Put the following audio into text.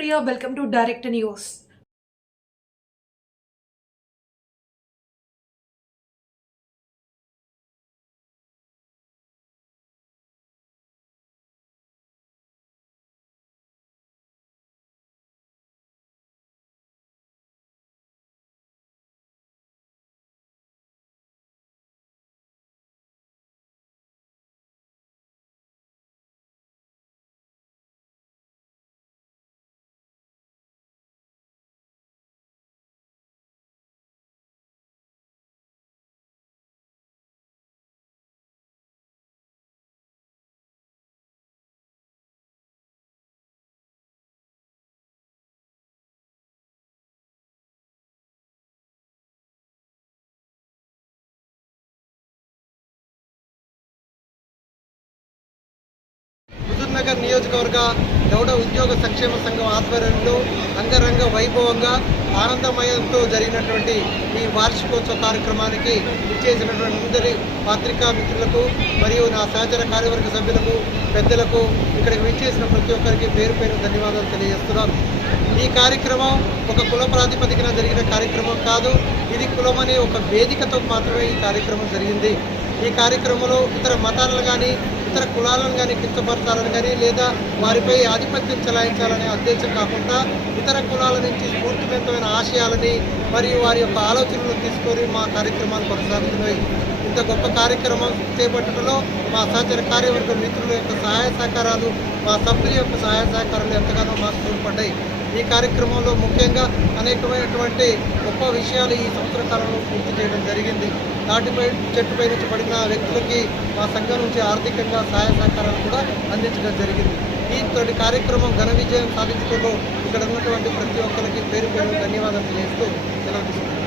Priya. Welcome to Direct News. Huzurnagar నియోజకవర్గ గౌడ ఉద్యోగ సంక్షేమ సంఘం ఆధ్వర్యంలో అంగరంగ వైభవంగా ఆనందమయంతో జరిగినటువంటి ఈ వార్షికోత్సవ కార్యక్రమానికి ఇచ్చేసినటువంటి అందరి పత్రికా మిత్రులకు మరియు నా సహచర కార్యవర్గ సభ్యులకు పెద్దలకు ఇక్కడికి విచ్చేసిన ప్రతి ఒక్కరికి పేరు పేరు ధన్యవాదాలు తెలియజేస్తున్నాను. ఈ కార్యక్రమం ఒక కుల ప్రాతిపదికన జరిగిన కార్యక్రమం కాదు. ఇది కులం అనే ఒక వేదికతో మాత్రమే ఈ కార్యక్రమం జరిగింది. ఈ కార్యక్రమంలో ఇతర మతాలను కానీ ఇతర కులాలను కానీ కించపరచాలని కానీ లేదా వారిపై ఆధిపత్యం చెలాయించాలనే ఉద్దేశం కాకుండా ఇతర కులాల నుంచి స్ఫూర్తివంతమైన ఆశయాలని మరియు వారి యొక్క ఆలోచనలు తీసుకొని మా కార్యక్రమాలు కొనసాగుతున్నాయి. ఇంత గొప్ప కార్యక్రమం చేపట్టడంలో మా సహచర కార్యవర్గ మిత్రుల యొక్క సహాయ సహకారాలు, మా సభ్యుల యొక్క సహాయ సహకారాలు ఎంతగానో మాకు తోడ్పడ్డాయి. ఈ కార్యక్రమంలో ముఖ్యంగా అనేకమైనటువంటి గొప్ప విషయాలు ఈ సంవత్సర కాలంలో పూర్తి చేయడం జరిగింది. తాటిపై చెట్టుపై నుంచి పడిన వ్యక్తులకి మా సంఘం నుంచి ఆర్థికంగా సహాయ సహకారాలు కూడా అందించడం జరిగింది. ఈ తోటి కార్యక్రమం ఘన విజయం సాధించడంలో ఇక్కడ ఉన్నటువంటి ప్రతి ఒక్కరికి పేరు పేరు ధన్యవాదాలు తెలియజేస్తూ సెలవు తీసుకుంటున్నాను.